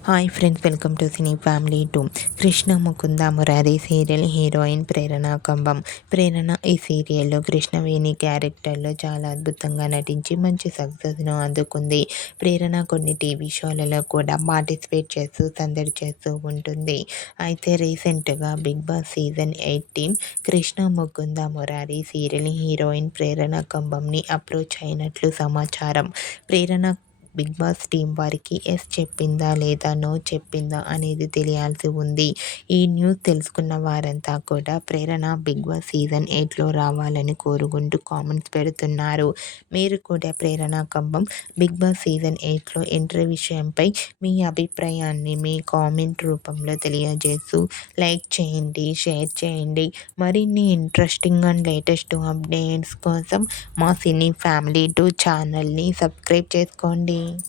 Hi friends welcome to cine family two. Krishna Mukunda Murari serial heroine Prerana Kambam. Prerana ఈ సీరియల్లో కృష్ణవేణి క్యారెక్టర్లో చాలా అద్భుతంగా నటించి మంచి సక్సెస్ను అందుకుంది. ప్రేరణ కొన్ని టీవీ షోలలో కూడా పార్టిసిపేట్ చేస్తూ సందడి చేస్తూ ఉంటుంది. అయితే రీసెంట్గా Bigg Boss season eighteen Krishna Mukunda Murari serial heroine Prerana కంబంని approach అయినట్లు సమాచారం. ప్రేరణ బిగ్ బాస్ టీం వారికి ఎస్ చెప్పిందా లేదా నో చెప్పిందా అనేది తెలియాల్సి ఉంది. ఈ న్యూస్ తెలుసుకున్న వారంతా కూడా ప్రేరణ బిగ్ బాస్ సీజన్ ఎయిట్లో రావాలని కోరుకుంటూ కామెంట్స్ పెడుతున్నారు. మీరు కూడా Prerana Kambam Bigg Boss season ఎయిట్లో ఎంట్రీ విషయంపై మీ అభిప్రాయాన్ని మీ కామెంట్ రూపంలో తెలియజేస్తూ లైక్ చేయండి షేర్ చేయండి. మరిన్ని ఇంట్రెస్టింగ్ అండ్ లేటెస్ట్ అప్డేట్స్ కోసం మా సినీ ఫ్యామిలీ టూ ఛానల్ని సబ్స్క్రైబ్ చేసుకోండి. 嗯。